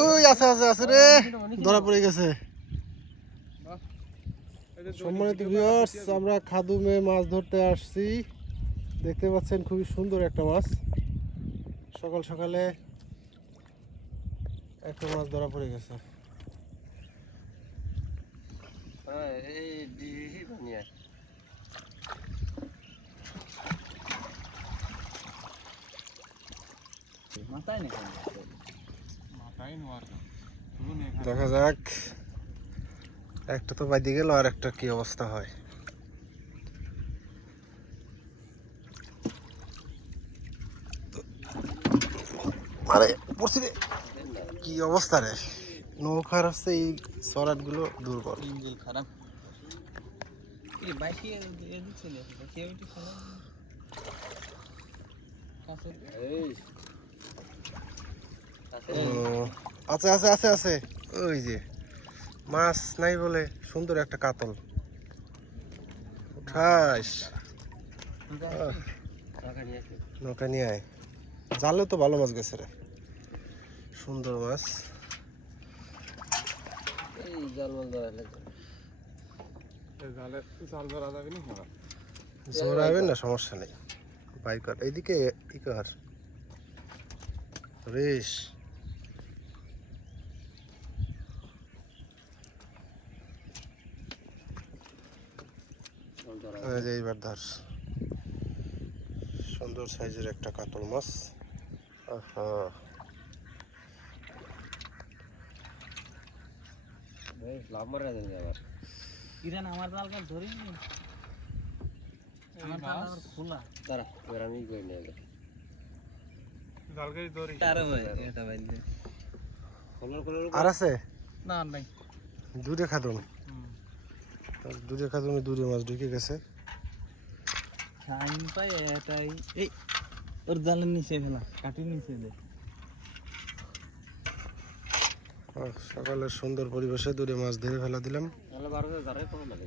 ওই আছে আছে রে। ধরা পড়ে গেছে। মাছ ধরতে আসছি। দেখতে পাচ্ছেন খুবই সুন্দর একটা মাছ। সকাল সকালে একটা মাছ ধরা পড়ে গেছে। মাথায় নেই দেখা যাক। একটা তো বাইতে গেল আর একটা কি অবস্থা হয়? আরে পড়ছি রে। কি অবস্থা রে? নৌকার হচ্ছে এই সরাটগুলো দুর্বল খারাপ। কাছে আছে আছে আছে আছে। ওই যে মাছ নাই বলে সুন্দর একটা কাতল। উঠাস। নৌকা নিয়ে আয়। জালে তো ভালো মাছ গেছে রে। সুন্দর মাছ। এই জল মল দেওয়া লাগে জোর হবে না সমস্যা নেই। বাই কর। এইদিকে ই কর রেশ। যে এইবার ধর। সুন্দর সাইজের একটা কাতল মাছ। আহা। লাভ মারা যায় আবার। ইরান আমার জালকা ধরি নি আমার জাল আবার খোলা। দাঁড়া এবার আমি কই নিয়ে গেল তার ভাই এটা ভাই খোলার খোলার আর আছে? না নাই। দুধে খাদুন দুধে খাদুনে দূরে মাছ ঢুকে গেছে। পাই এটাই। এই ওর জালের নিচে ফেলা কাটির নিচে দে। সকালের সুন্দর পরিবেশে দূরে মাছ ধরে ফেলা দিলাম। তাহলে বারো হাজার লাগে